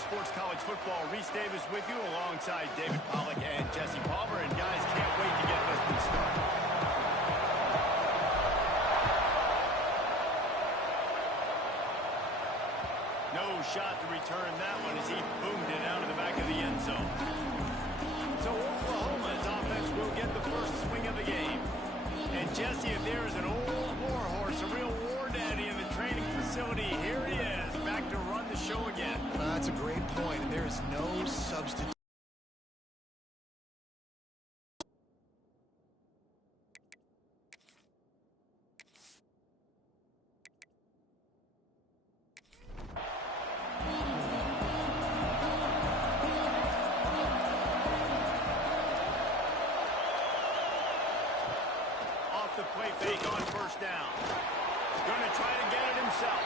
Sports College Football. Reese Davis with you alongside David Pollack and Jesse Palmer. And guys, can't wait to get this one started. No shot to return that one as he boomed it out of the back of the end zone. So Oklahoma's offense will get the first swing of the game. And Jesse, if there is an old war horse, a real war daddy in the training facility, here he is, back to run the show again. That's a great point, and there is no substitute. Off the play fake on first down. He's going to try to get it himself.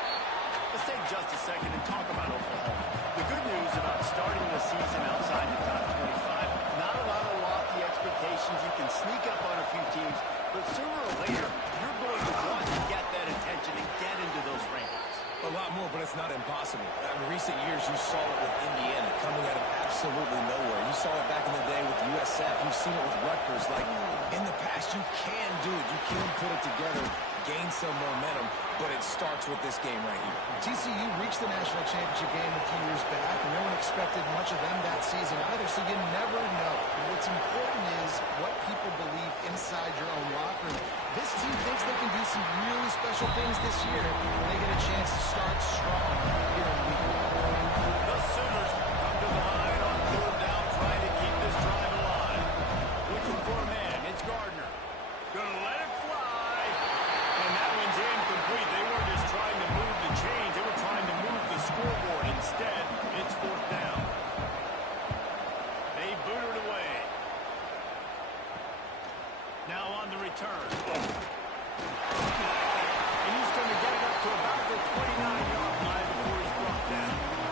Let's take just a second and talk about Oklahoma. The good news about starting the season outside the top 25, not a lot of lofty expectations. You can sneak up on a few teams, but sooner or later, you're going to want to get that attention and get into those rankings. A lot more, but it's not impossible. In recent years, you saw it with Indiana coming out of absolutely nowhere. You saw it back in the day with USF. You've seen it with Rutgers. Like, in the past, you can do it. You can put it together, gain some momentum, but it starts with this game right here. TCU reached the national championship game a few years back, and no one expected much of them that season either, so you never know. And what's important is what people believe inside your own locker room. This team thinks they can do some really special things this year, and they get a chance to start strong here in week 1. The Sooners come to the line on third down, trying to keep this drive alive. Looking for a man. It's Gardner. Gonna let it fly. And that one's incomplete. They weren't just trying to move the chains. They were trying to move the scoreboard. Instead, it's fourth down. They boot it away. Now on the return. And he's going to get it up to about the 29-yard line before he's brought down.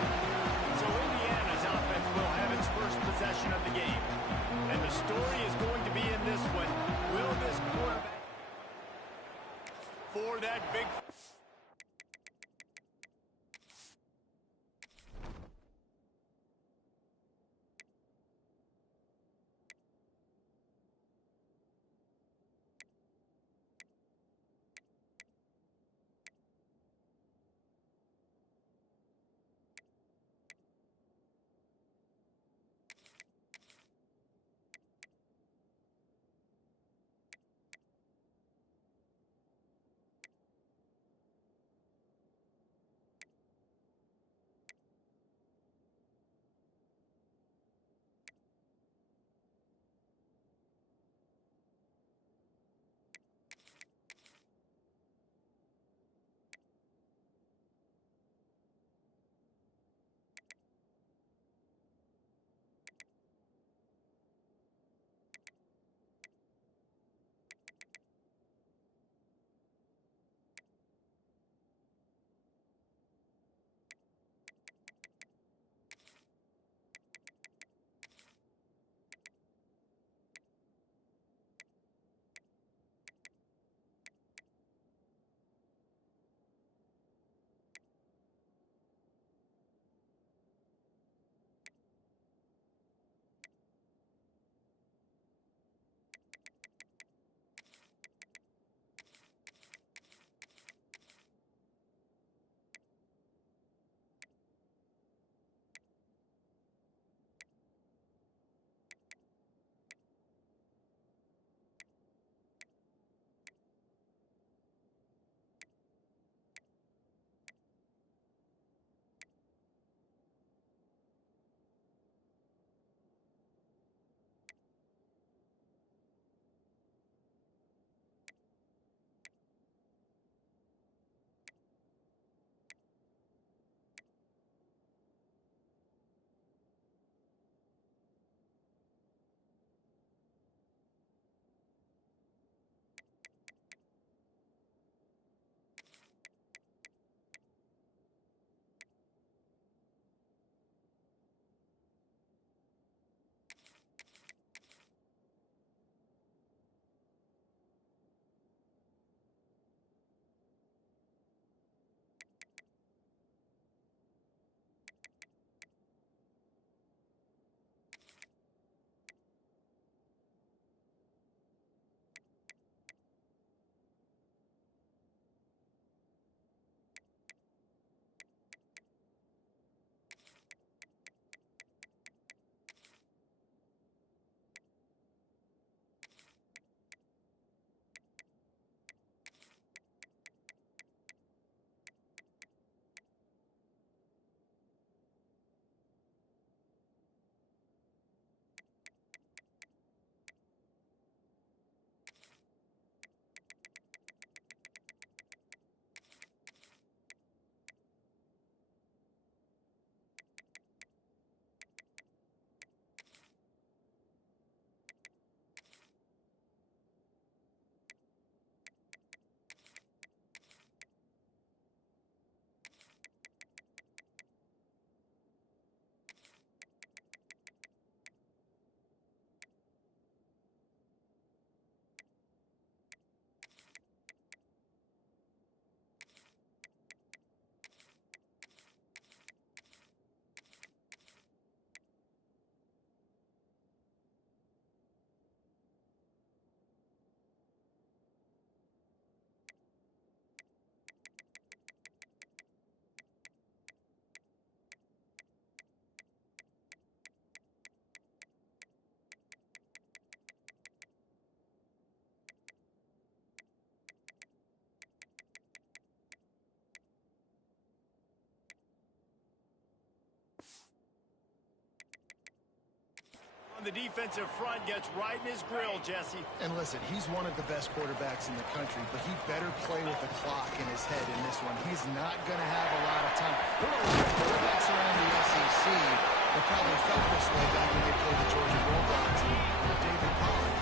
The defensive front gets right in his grill, Jesse. And listen, he's one of the best quarterbacks in the country, but he better play with the clock in his head in this one. He's not going to have a lot of time. There are a lot of quarterbacks around the SEC that probably felt this way back when they played the Georgia Bulldogs and David Pollack.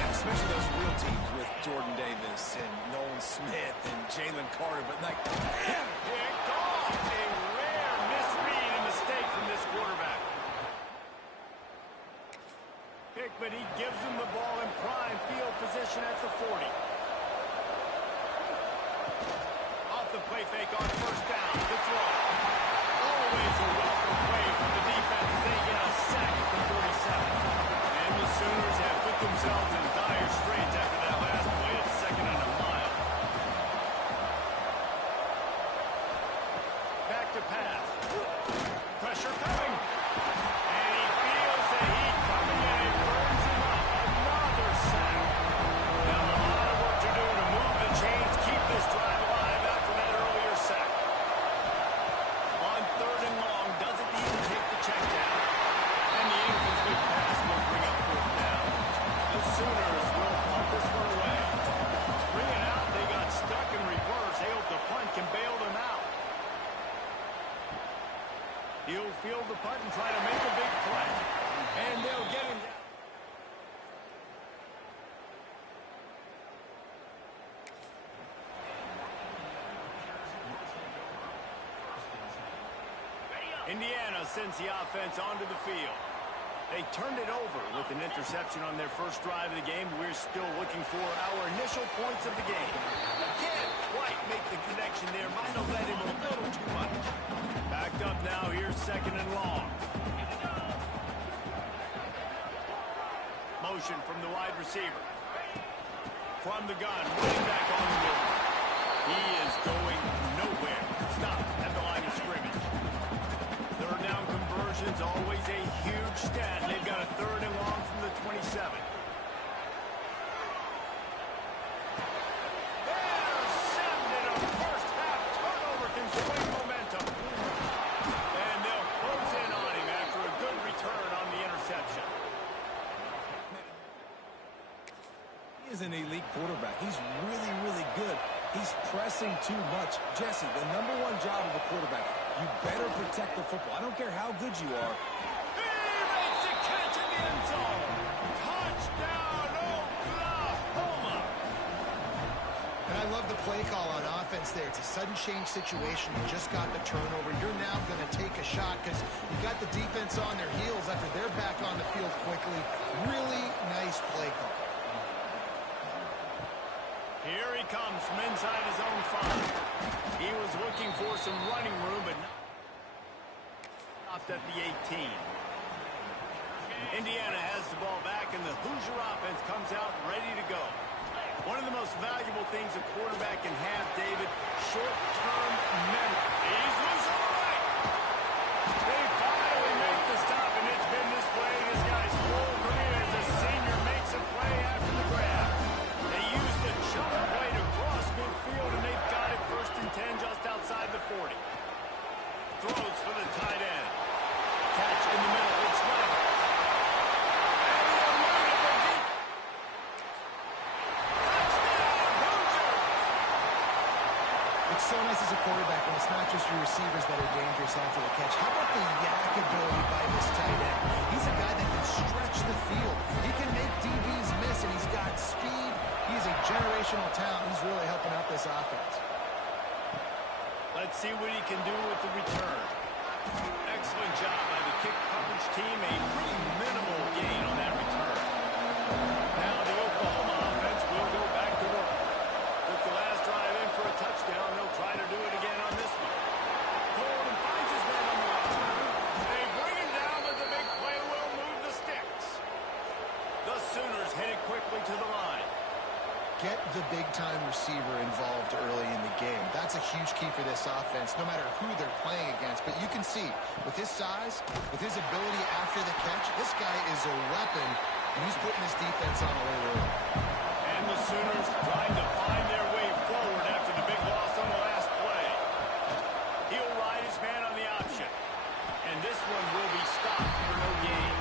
Yeah, especially those real teams with Jordan Davis and Nolan Smith and Jalen Carter. But like, picked off. A rare misread and mistake from this quarterback. But he gives him the ball in prime field position at the 40. Off the play fake on first down. The throw. Always a welcome play from the defense. They get a sack at the 47. And the Sooners have put themselves in dire straits after that last play. It's second and a mile. Back to pass. Pressure coming. And he feels the heat coming in. It burns him up. Another sack. Now a lot of work to do to move the chains, keep this drive alive after that earlier sack. On third and long, doesn't need to take the check down. And the incomplete pass will bring up fourth down. The Sooners will punt this one away. Bring it out. They got stuck in reverse. They hope the punt can bail them out. He'll field the punt and try to make a big play. And they'll get him down. Indiana sends the offense onto the field. They turned it over with an interception on their first drive of the game. We're still looking for our initial points of the game. Can't quite make the connection there. Might have led him a little too much. Backed up now. Here's second and long. Motion from the wide receiver. From the gun. Running back on the move. He is going nowhere. Stop at the line of scrimmage. Third down conversions, always a huge stat. They've got a third and long from the 27. Intercepted. A first half turnover can swing momentum. And they'll close in on him after a good return on the interception. he is an elite quarterback. He's really, really good. He's pressing too much. Jesse, the number one job of a quarterback, you better protect the football. I don't care how good you are. He makes the catch in the end zone. Touchdown, Oklahoma. And I love the play call on offense there. It's a sudden change situation. You just got the turnover. You're now going to take a shot because you got the defense on their heels after they're back on the field quickly. Really nice play call. Here he comes from inside his own 5. He was looking for some running room, but not at the 18. Indiana has the ball back, and the Hoosier offense comes out ready to go. One of the most valuable things a quarterback can have, David, short-term memory. He's loose on the right. They finally make the stop, and it's been this way. This guy's whole career as a senior makes a play after the grab. They use the jump play to cross midfield, and they've got it first and 10 just outside the 40. Throws for the tight end. Catch in the middle. It's left. It's so nice as a quarterback when it's not just your receivers that are dangerous after the catch. How about the yak ability by this tight end? He's a guy that can stretch the field. He can make DBs miss, and he's got speed. He's a generational talent. He's really helping out this offense. Let's see what he can do with the return. Excellent job by the kick coverage team. A pretty minimal gain on that return. Now the Oklahoma offense will go back to work. Took the last drive in for a touchdown. They'll try to do it again on this one. Golden finds his man on the left. They bring him down, but the big play will move the sticks. The Sooners headed quickly to the line. Get the big-time receiver involved early in the game. That's a huge key for this offense, no matter who they're playing against. But you can see, with his size, with his ability after the catch, this guy is a weapon, and he's putting his defense on alert early. And the Sooners trying to find their way forward after the big loss on the last play. He'll ride his man on the option. And this one will be stopped for no gain.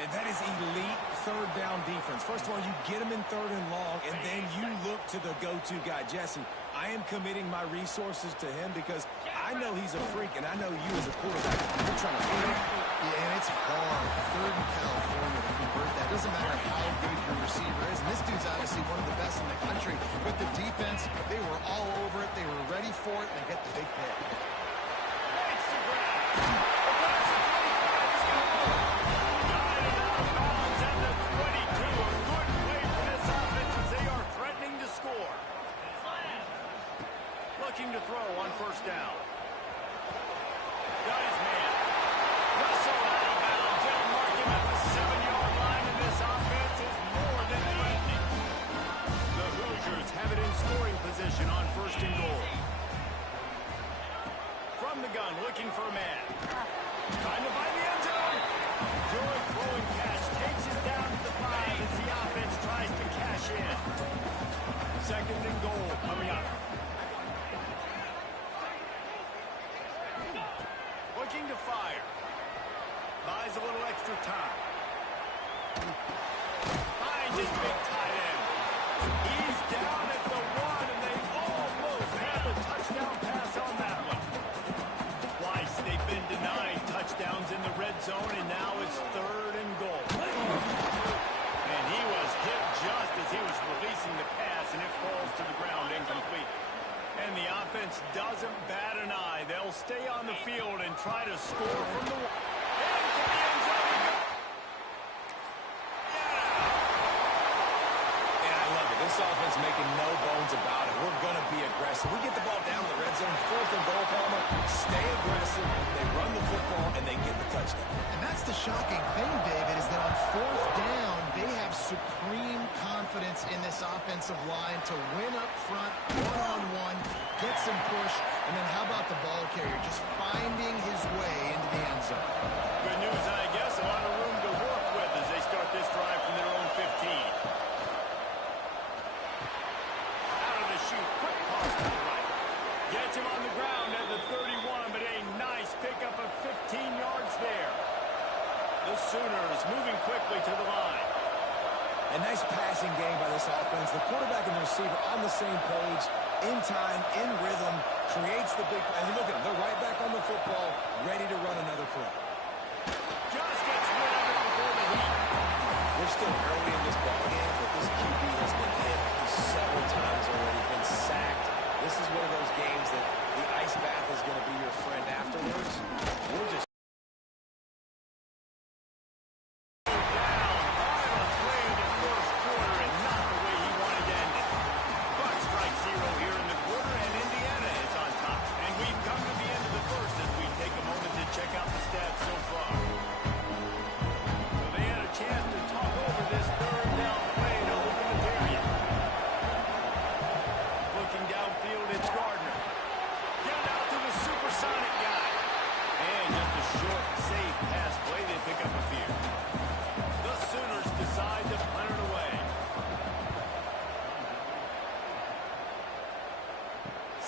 And that is elite third down defense. First of all, you get him in third and long, and then you look to the go-to guy, Jesse. I am committing my resources to him because I know he's a freak, and I know you as a quarterback, you're trying to beat him. Yeah, and it's hard. Third in California to convert that. Doesn't matter how good your receiver is. And this dude's obviously one of the best in the country. But the defense, they were all over it. They were ready for it, and they get the big pick. Makes the grab. The pass at 25 is going to roll. Guided out of bounds at the 22. A good play for this offense as they are threatening to score. Looking to throw on first down. Got his man. Russell out of bounds. They'll mark him at the 7-yard line, and this offense is more than threatening. The Hoosiers have it in scoring position on first and goal. From the gun, looking for a man. Trying to find the end zone. Good throwing catch. Takes it down to the 5 as the offense tries to cash in. Second and goal coming up. Looking to fire. Buys a little extra time. Finds his big tight end. He's down at the 1, and they almost have a touchdown pass on that one. Twice they've been denied touchdowns in the red zone, and now it's third and goal. And he was hit just as he was releasing the pass, and it falls to the ground incomplete. And the offense doesn't bat an eye. They'll stay on the field and try to score from the into the end zone. And I love it. This offense making no bones about it. We're going to be aggressive. We get the ball down the red zone, fourth and goal, Palmer. Stay aggressive. They run the football, and they get the touchdown. And that's the shocking thing, David, is that on fourth down, they have supreme confidence in this offensive line to win up front, one-on-one, get some push, and then how about the ball carrier just finding his way into the end zone? Good news, I guess. A lot of room to work with as they start this drive from their own 15. Out of the chute, quick toss to the right. Gets him on the ground at the 31, but a nice pickup of 15 yards there. The Sooners moving quickly to the line. A nice passing game by this offense. The quarterback and the receiver on the same page, in time, in rhythm, creates the big play. And look at them, they're right back on the football, ready to run another play. Just gets rid of it before the heat. We're still early in this ballgame, but this QB has been hit several times already, been sacked. This is one of those games that the ice bath is going to be your friend afterwards. We're just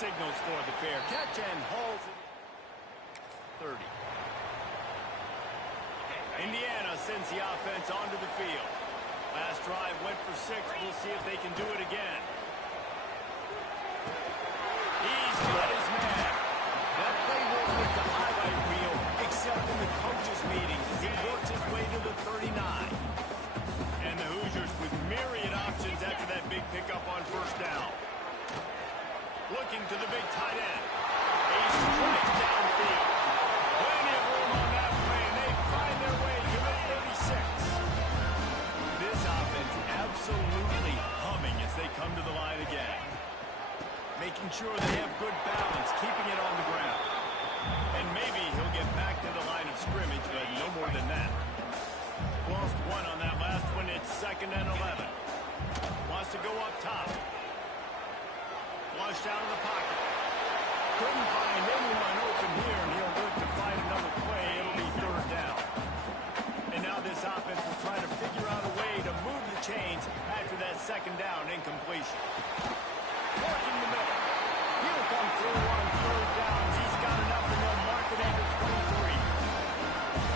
signals for the fair catch and hauls it 30. Indiana sends the offense onto the field. Last drive went for 6. We'll see if they can do it again. He's got his man. That play will hit the highlight reel, except in the coaches' meetings as he works his way to the 39. And the Hoosiers with myriad options after that big pickup on first down. Looking to the big tight end. He strikes downfield. Plenty of room on that play, and they find their way to the 36. This offense absolutely humming as they come to the line again. Making sure they have good balance, keeping it on the ground. And maybe he'll get back to the line of scrimmage, but no more than that. Lost one on that last one. It's 2nd and 11. Wants to go up top. Flushed out of the pocket. Couldn't find anyone open here, and he'll look to find another play. It'll be third down. And now this offense will try to figure out a way to move the chains after that second down incompletion. Working the middle. He'll come through on third downs. He's got enough, and they'll mark it into 23.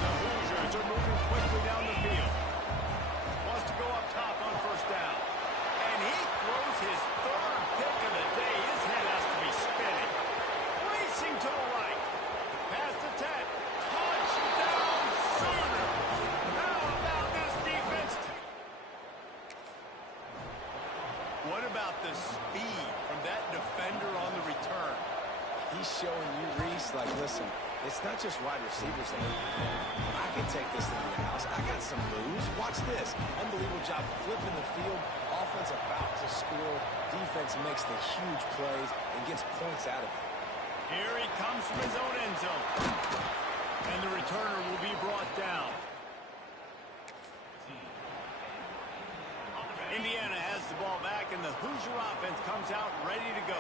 The Hoosiers are moving quickly down the field. about the speed from that defender on the return? He's showing you, Reese, like, listen, it's not just wide receivers that are I can take this into the house. I got some moves. Watch this. Unbelievable job flipping the field. Offense about to score. Defense makes the huge plays and gets points out of it. Here he comes from his own end zone. And the returner will be brought down. Indiana has the ball back, and the Hoosier offense comes out ready to go.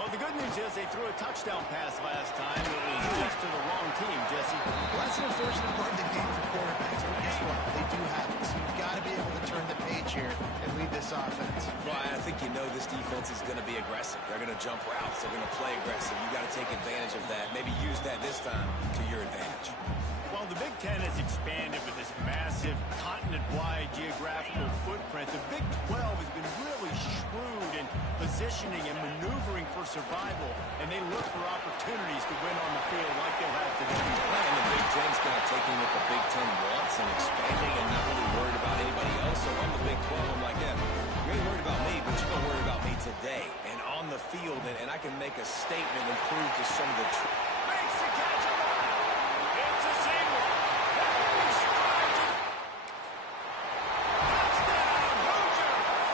Well, the good news is they threw a touchdown pass last time. It was just to the wrong team, Jesse. Well, that's an unfortunate part of the game for quarterbacks, but guess what? They do have it. So you've got to be able to turn the page here and lead this offense. Well, I think you know this defense is going to be aggressive. They're going to jump routes. They're going to play aggressive. You got to take advantage of that. Maybe use that this time to your advantage. Well, the Big Ten has expanded with this massive continent-wide geographical footprint. The Big 12 has been really shrewd in positioning and maneuvering for survival, and they look for opportunities to win on the field like they'll have today. And the Big Ten's going to take in what the Big Ten wants and expanding and not really worried about anybody else. So on the Big 12, I'm like, yeah, you ain't worried about me, but you're going to worry about me today. And on the field, and I can make a statement and prove to some of the Makes the catch on the line. It's a single. He strides it. Touchdown, Hoosiers.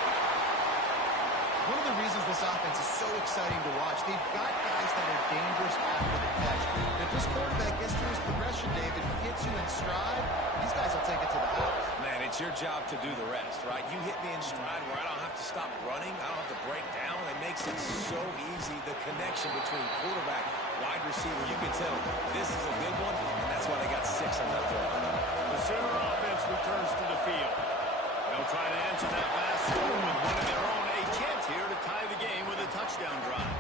One of the reasons this offense is so exciting to watch, they've got guys that are dangerous after the catch. If this quarterback gets through his progression, David, hits you in stride, these guys will take it to the house. Man, it's your job to do the rest, right? You hit me in stride where I don't have to stop running. I don't have to break down. It makes it so easy, the connection between quarterback, wide receiver. You can tell this is a good one, and that's why they got 6 on that play. The Sooner offense returns to the field. They'll try to answer that last score with one of their own. A chance here to tie the game with a touchdown drive.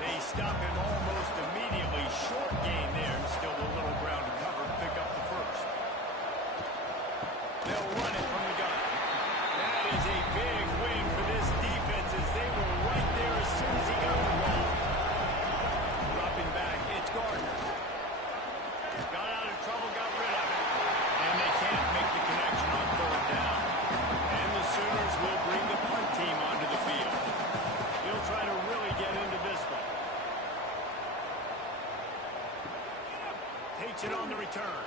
They stop him almost immediately. Short gain there, and still a little ground to cover. Pick up the first. They'll run it from the gun. That is a big win for this defense as they were right there as soon as he got the ball. Dropping back, it's Gardner. Got out of trouble, got rid of it. And they can't make the connection on third down. And the Sooners will bring the punt team onto the field. He'll try to really get into this one. Takes it on the return.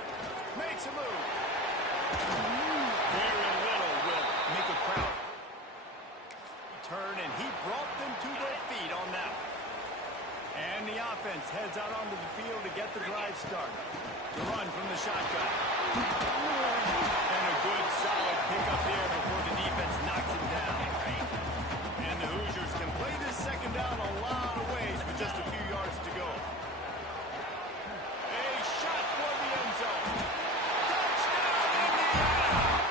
Makes a move. Very little will make a crowd. Turn, and he brought them to their feet on that one. And the offense heads out onto the field to get the drive started. The run from the shotgun. And a good, solid pickup there before the defense knocks him down. And the Hoosiers can play this second down a lot of ways with just a few yards to go. A shot for the end zone. Touchdown, Indiana!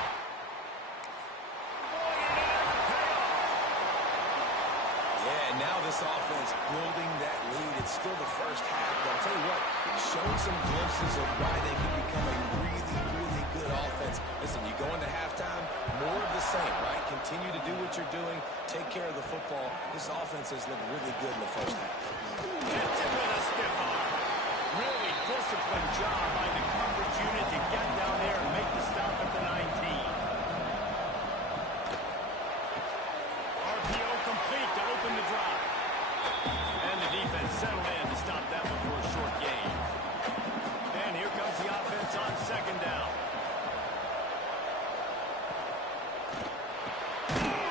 Boy, did it ever pay off. Yeah, and now this offense building that lead. It's still the first half, but I'll tell you what, showing some glimpses of why they can become a really, really good offense. Listen, you go into halftime, more of the same, right? Continue to do what you're doing, take care of the football. This offense has looked really good in the first half. Hits him with a stiff arm. Really disciplined job by the coverage unit to get down there and make the stop at the 19. RPO complete to open the drive. And the defense settled in to stop that one for a short gain. And here comes the offense on second down.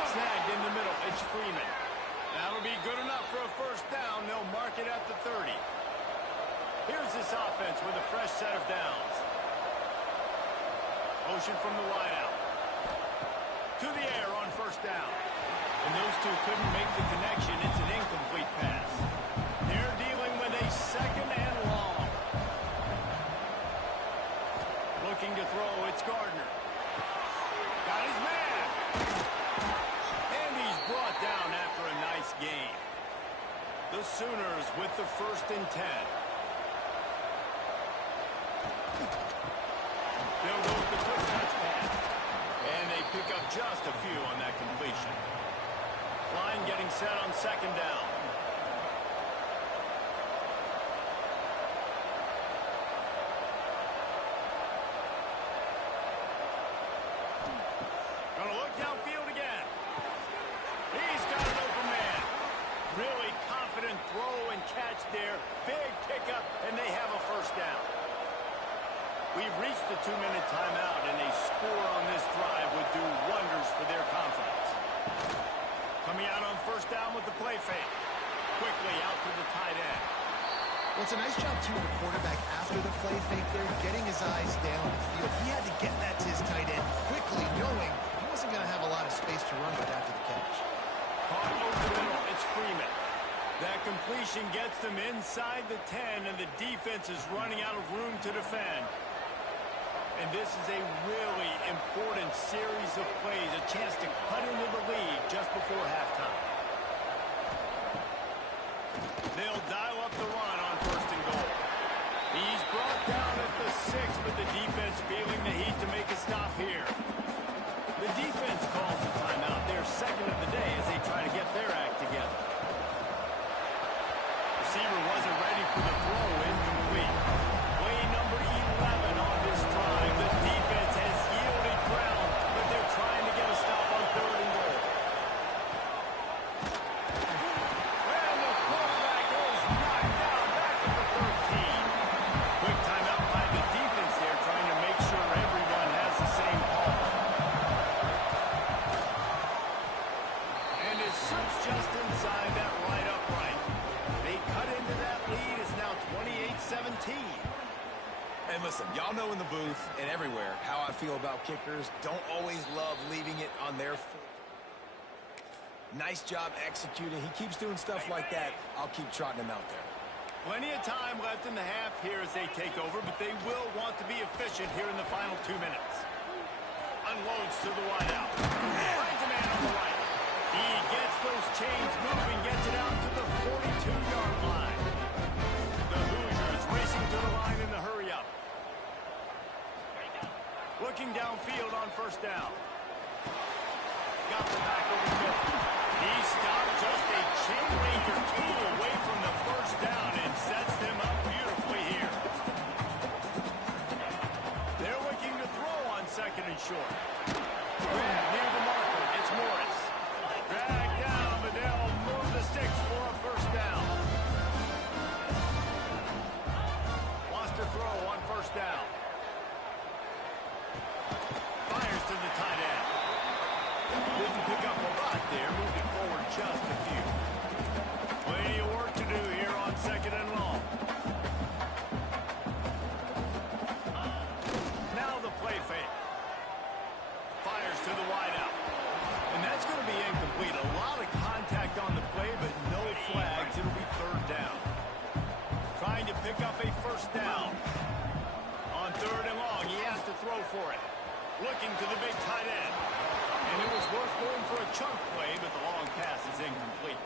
Snagged in the middle. It's Freeman. That'll be good enough for a first down. They'll mark it at the 30. Here's this offense with a fresh set of downs. Motion from the wideout. To the air on first down. And those two couldn't make the connection. It's an incomplete pass. They're dealing with a second and long. Looking to throw, it's Gardner. Got his man. And he's brought down after a nice gain. The Sooners with the 1st and 10. They'll go with the quick touch pass. And they pick up just a few on that completion. Line getting set on second down. Gonna look downfield again. He's got throw and catch there. Big pickup, and they have a first down. We've reached the 2-minute timeout, and a score on this drive would do wonders for their confidence. Coming out on first down with the play fake. Quickly out to the tight end. Well, it's a nice job, too, of the quarterback after the play fake there, getting his eyes down the field. He had to get that to his tight end quickly, knowing he wasn't going to have a lot of space to run with after the catch. Caught over the middle. It's Freeman. That completion gets them inside the 10, and the defense is running out of room to defend. And this is a really important series of plays, a chance to cut into the lead just before halftime. They'll dial up the run on first and goal. He's brought down at the 6, but the defense feeling the heat to make a stop here. The defense calls the timeout. They're second of the day as they try to get their act together. Receiver wasn't ready for the throw, incomplete. Play number 11 on this drive. The defense has yielded ground, but they're trying to get a stop on third and goal. And the quarterback is knocked down back at the 13. Quick timeout by the defense there, trying to make sure everyone has the same call. And it sits just inside that right upright. They cut into that lead. It's now 28-17. And listen, y'all know in the booth and everywhere how I feel about kickers. Don't always love leaving it on their foot. Nice job executing. He keeps doing stuff like that. I'll keep trotting him out there. Plenty of time left in the half here as they take over, but they will want to be efficient here in the final 2 minutes. Unloads to the wideout. Finds a man on the right. He gets those chains moving, gets it out to the 42-yard line. The Hoosiers racing to the line in the hurry-up. Looking downfield on first down. Got the back over the middle. He stopped just a chain ranger tool away from the first down and sets them up beautifully here. They're looking to throw on second and short. Grab near the marker. It's Morris. Drag down, but they'll move the sticks for a first down. Wants to throw on first down. Fires to the tight end. Didn't pick up a lot there, moved it forward just a few. Plenty of work to do here on second and long. Now the play fake. Fires to the wideout. And that's going to be incomplete. A lot of contact on the play, but no flags. It'll be third down. Trying to pick up a first down. On third and long, he has to throw for it. Looking to the big tight end. And it was worth going for a chunk play, but the long pass is incomplete.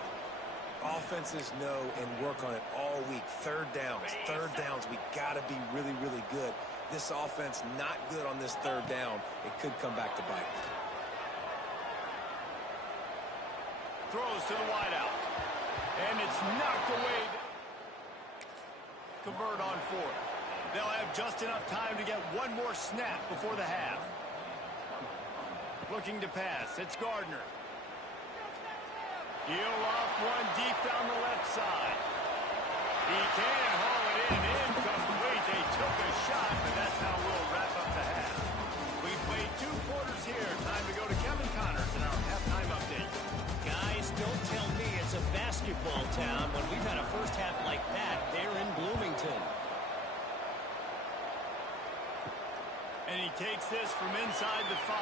Offenses know and work on it all week. Third downs. We got to be really, really good. This offense not good on this third down. It could come back to bite. Throws to the wideout. And it's knocked away. Convert on fourth. They'll have just enough time to get one more snap before the half. Looking to pass. It's Gardner. He'll off one deep down the left side. He can haul it in. Incomplete. They took a shot, but that's how we'll wrap up the half. We've played 2 quarters here. Time to go to Kevin Connors in our halftime update. Guys, don't tell me it's a basketball town when we've had a first half like that there in Bloomington. And he takes this from inside the 5.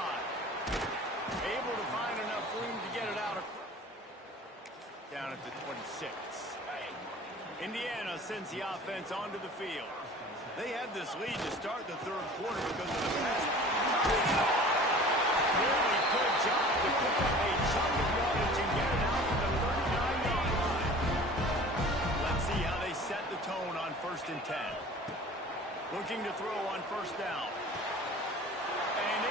Able to find enough room to get it out of down at the 26. Indiana sends the offense onto the field. They had this lead to start the third quarter because of the pass. Really good job to pick up a chunk of yardage and get it out to the 39-yard line. Let's see how they set the tone on first and 10. Looking to throw on first down. And